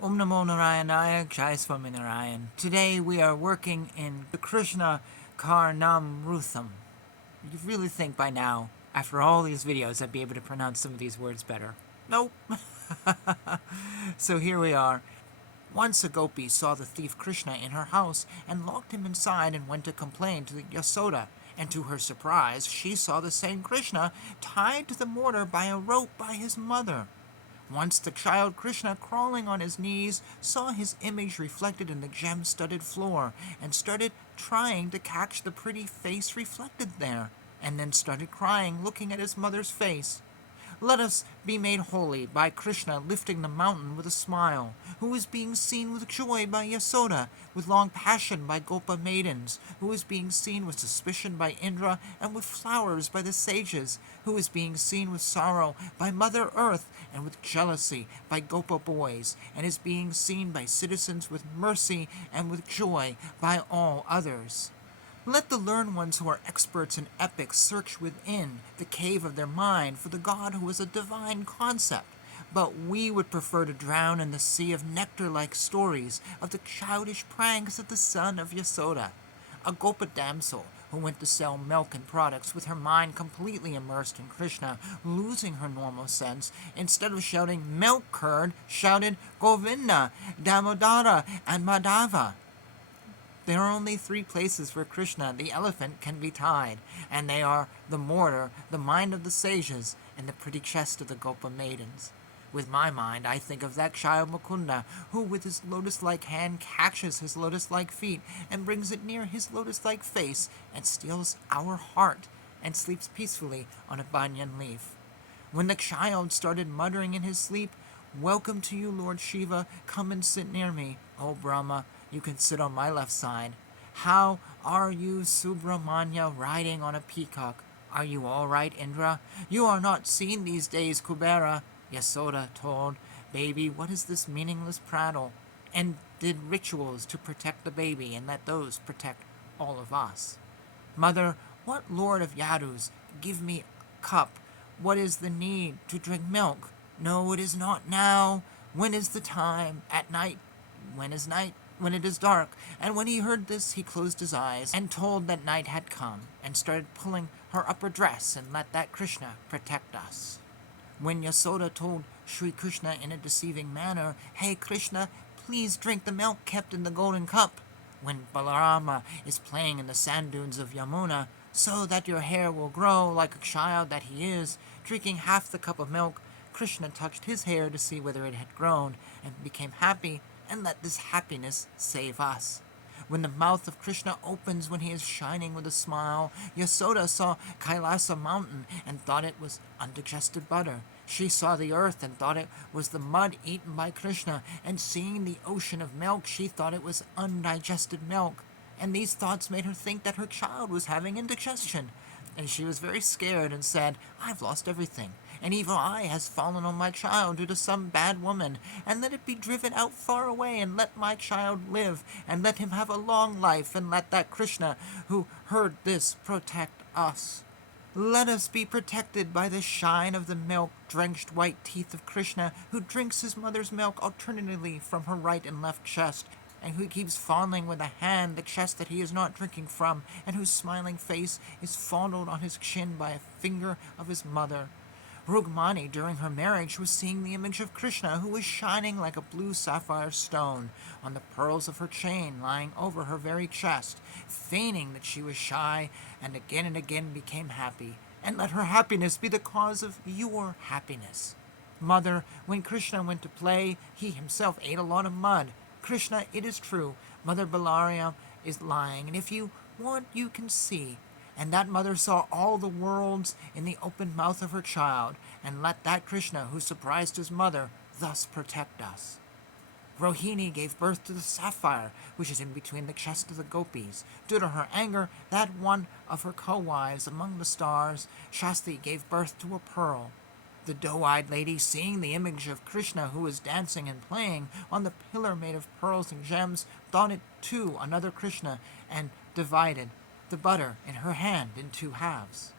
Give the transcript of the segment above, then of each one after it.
Om Namo Narayanaya, Jai Swami Narayan. Today we are working in the Krishna Karnamrutham. You really think by now, after all these videos, I'd be able to pronounce some of these words better. Nope. So here we are. Once a gopi saw the thief Krishna in her house and locked him inside and went to complain to Yasoda. And to her surprise, she saw the same Krishna tied to the mortar by a rope by his mother. Once the child Krishna, crawling on his knees, saw his image reflected in the gem-studded floor and started trying to catch the pretty face reflected there, and then started crying, looking at his mother's face. Let us be made holy by Krishna lifting the mountain with a smile, who is being seen with joy by Yasoda, with long passion by Gopa maidens, who is being seen with suspicion by Indra, and with flowers by the sages, who is being seen with sorrow by Mother Earth, and with jealousy by Gopa boys, and is being seen by citizens with mercy and with joy by all others. Let the learned ones who are experts in epics search within the cave of their mind for the God who is a divine concept, but we would prefer to drown in the sea of nectar-like stories of the childish pranks of the son of Yasoda, a Gopa damsel who went to sell milk and products with her mind completely immersed in Krishna, losing her normal sense. Instead of shouting milk curd, shouted Govinda, Damodara, and Madhava. There are only three places where Krishna, the elephant, can be tied, and they are the mortar, the mind of the sages, and the pretty chest of the Gopa maidens. With my mind, I think of that child Mukunda, who with his lotus-like hand catches his lotus-like feet and brings it near his lotus-like face and steals our heart and sleeps peacefully on a banyan leaf. When the child started muttering in his sleep, "Welcome to you, Lord Shiva, come and sit near me, O Brahma, you can sit on my left side. How are you, Subramanya, riding on a peacock? Are you all right, Indra? You are not seen these days, Kubera." Yasoda told, "Baby, what is this meaningless prattle?" and did rituals to protect the baby and let those protect all of us. "Mother, what lord of Yadus, give me a cup. What is the need to drink milk? No, it is not now. When is the time? At night. When is night? When it is dark." And when he heard this, he closed his eyes and told that night had come, and started pulling her upper dress and let that Krishna protect us. When Yasoda told Sri Krishna in a deceiving manner, "Hey Krishna, please drink the milk kept in the golden cup," when Balarama is playing in the sand dunes of Yamuna, "so that your hair will grow like a child that he is," drinking half the cup of milk, Krishna touched his hair to see whether it had grown, and became happy, and let this happiness save us. When the mouth of Krishna opens when he is shining with a smile, Yasoda saw Kailasa mountain and thought it was undigested butter. She saw the earth and thought it was the mud eaten by Krishna, and seeing the ocean of milk, she thought it was undigested milk. And these thoughts made her think that her child was having indigestion. And she was very scared and said, "I've lost everything. An evil eye has fallen on my child due to some bad woman, and let it be driven out far away, and let my child live, and let him have a long life, and let that Krishna who heard this protect us. Let us be protected by the shine of the milk-drenched white teeth of Krishna, who drinks his mother's milk alternately from her right and left chest, and who keeps fondling with a hand the chest that he is not drinking from, and whose smiling face is fondled on his chin by a finger of his mother. Rukmani, during her marriage, was seeing the image of Krishna, who was shining like a blue sapphire stone on the pearls of her chain lying over her very chest, feigning that she was shy, and again became happy, and let her happiness be the cause of your happiness. Mother, when Krishna went to play, he himself ate a lot of mud. Krishna, it is true, Mother Balaria is lying, and if you want, you can see." And that mother saw all the worlds in the open mouth of her child, and let that Krishna, who surprised his mother, thus protect us. Rohini gave birth to the sapphire, which is in between the chest of the gopis. Due to her anger, that one of her co-wives among the stars, Shasti, gave birth to a pearl. The doe-eyed lady, seeing the image of Krishna who was dancing and playing on the pillar made of pearls and gems, thought it too another Krishna, and divided the butter in her hand in two halves.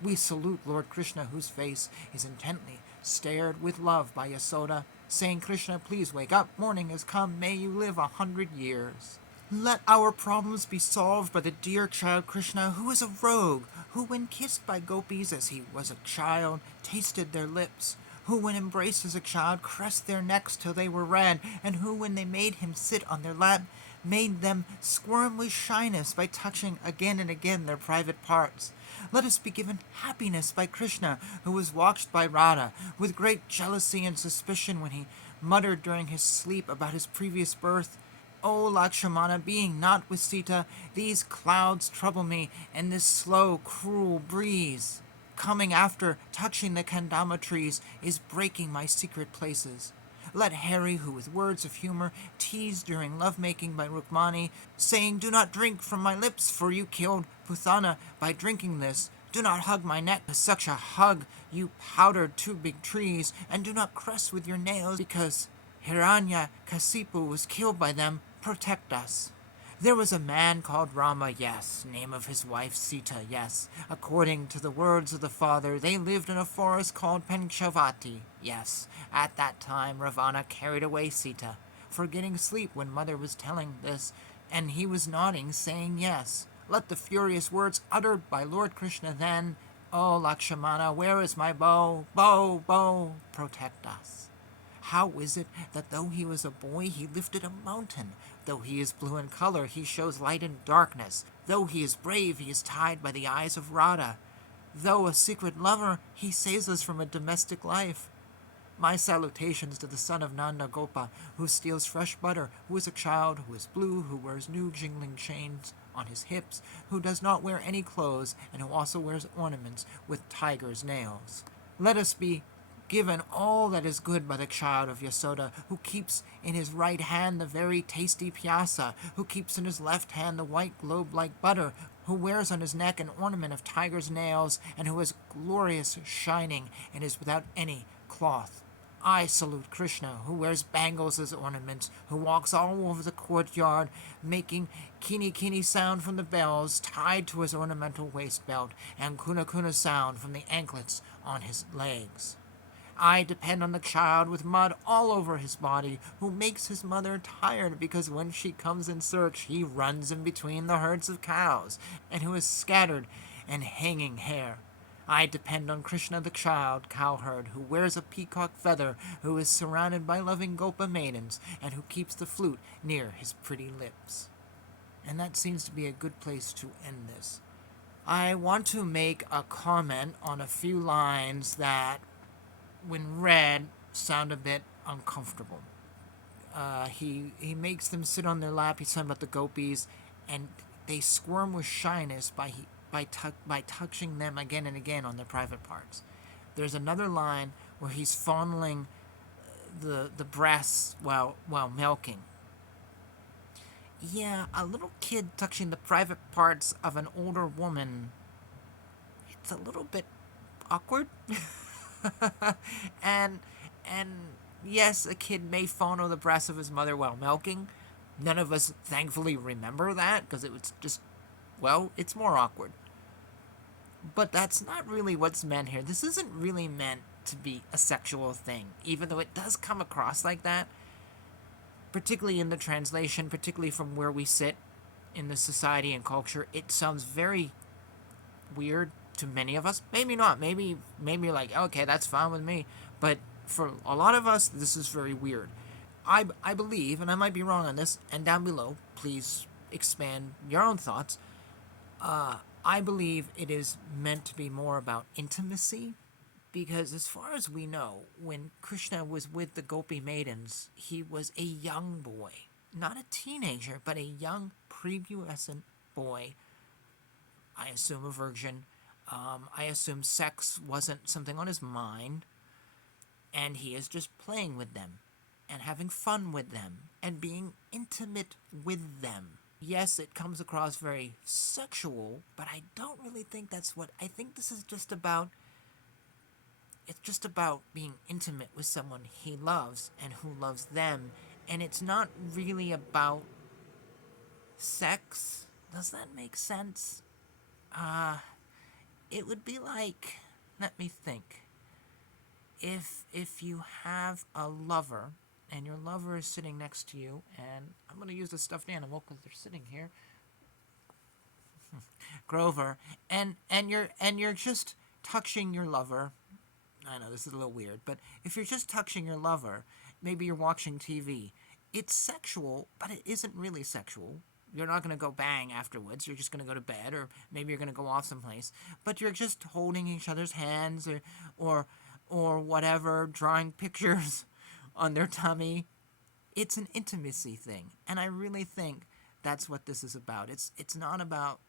We salute Lord Krishna, whose face is intently stared with love by Yasoda, saying, Krishna, please wake up, morning has come, may you live 100 years. Let our problems be solved by the dear child Krishna, who is a rogue, who when kissed by gopis as he was a child, tasted their lips, who when embraced as a child, caressed their necks till they were red, and who when they made him sit on their lap, made them squirm with shyness by touching again and again their private parts. Let us be given happiness by Krishna, who was watched by Radha with great jealousy and suspicion when he muttered during his sleep about his previous birth. O Lakshmana, being not with Sita, these clouds trouble me, and this slow, cruel breeze, coming after touching the kandama trees, is breaking my secret places. Let Hari, who with words of humor teased during love-making by Rukmani, saying, do not drink from my lips, for you killed Puthana by drinking this. Do not hug my neck with such a hug, you powdered two big trees, and do not caress with your nails, because Hiranya Kasipu was killed by them. Protect us. There was a man called Rama, yes, name of his wife Sita, yes. According to the words of the father, they lived in a forest called Panchavati, yes. At that time, Ravana carried away Sita, forgetting sleep when mother was telling this, and he was nodding, saying yes. Let the furious words uttered by Lord Krishna then, O Lakshmana, where is my bow? Bow, bow, protect us. How is it that though he was a boy, he lifted a mountain? Though he is blue in color, he shows light in darkness. Though he is brave, he is tied by the eyes of Radha. Though a secret lover, he saves us from a domestic life. My salutations to the son of Nanda Gopa, who steals fresh butter, who is a child, who is blue, who wears new jingling chains on his hips, who does not wear any clothes, and who also wears ornaments with tiger's nails. Let us be given all that is good by the child of Yasoda, who keeps in his right hand the very tasty pyasa, who keeps in his left hand the white globe-like butter, who wears on his neck an ornament of tiger's nails, and who is glorious shining and is without any cloth. I salute Krishna, who wears bangles as ornaments, who walks all over the courtyard, making kini kini sound from the bells tied to his ornamental waist belt, and kuna kuna sound from the anklets on his legs. I depend on the child with mud all over his body, who makes his mother tired because when she comes in search, he runs in between the herds of cows, and who has scattered and hanging hair. I depend on Krishna the child, cowherd, who wears a peacock feather, who is surrounded by loving Gopa maidens, and who keeps the flute near his pretty lips. And that seems to be a good place to end this. I want to make a comment on a few lines that, when read, sound a bit uncomfortable. He makes them sit on their lap. He's talking about the gopis, and they squirm with shyness by touching them again and again on their private parts. There's another line where he's fondling the breasts while milking. Yeah, a little kid touching the private parts of an older woman, it's a little bit awkward. and yes, a kid may fondle the breasts of his mother while milking. None of us thankfully remember that because it was just, well, it's more awkward. But that's not really what's meant here. This isn't really meant to be a sexual thing, even though it does come across like that, particularly in the translation, particularly from where we sit in the society and culture. It sounds very weird to many of us. Maybe not. Maybe like, okay, that's fine with me. But for a lot of us, this is very weird. I believe, and I might be wrong on this, and down below, please expand your own thoughts. I believe it is meant to be more about intimacy, because as far as we know, when Krishna was with the Gopi maidens, he was a young boy. Not a teenager, but a young, prepubescent boy. I assume a virgin. I assume sex wasn't something on his mind, and he is just playing with them, and having fun with them, and being intimate with them. Yes, it comes across very sexual, but I don't really think that's what... I think this is just about... It's just about being intimate with someone he loves, and who loves them, and it's not really about sex. Does that make sense? It would be like... Let me think. if you have a lover and your lover is sitting next to you, and I'm going to use a stuffed animal because they're sitting here, Grover, and you're just touching your lover. I know this is a little weird, but if you're just touching your lover, maybe you're watching TV, it's sexual, but it isn't really sexual. You're not going to go bang afterwards. You're just going to go to bed, or maybe you're going to go off someplace. But you're just holding each other's hands, or, or whatever, drawing pictures on their tummy. It's an intimacy thing, and I really think that's what this is about. It's not about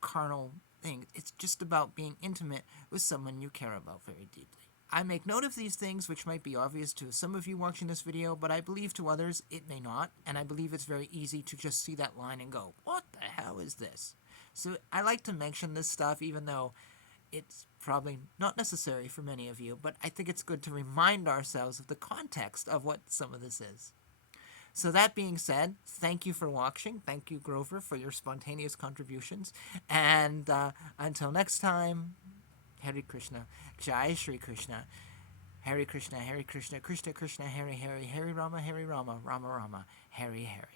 carnal things. It's just about being intimate with someone you care about very deeply. I make note of these things, which might be obvious to some of you watching this video, but I believe to others it may not, and I believe it's very easy to just see that line and go, what the hell is this? So I like to mention this stuff, even though it's probably not necessary for many of you, but I think it's good to remind ourselves of the context of what some of this is. So that being said, thank you for watching. Thank you, Grover, for your spontaneous contributions. And until next time, Hare Krishna, Jai Shri Krishna, Hare Krishna, Krishna Krishna, Hare Hare, Hare Rama, Rama Rama, Hare Hare.